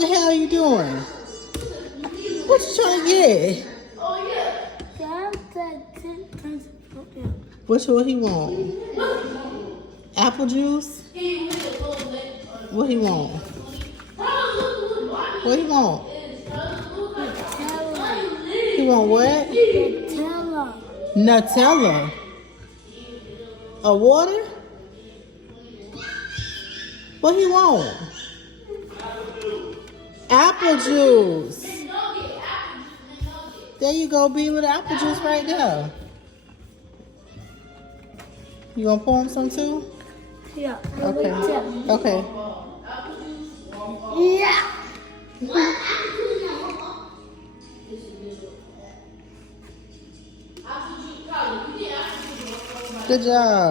the hell are you doing? What you trying to get? What he want? Apple juice? What he want? What he want? He want what? Nutella. A water? What he want? Apple juice. There you go, B, with apple juice right there. You gonna pour him some too? Yeah. Okay. Okay. Yeah. Good job.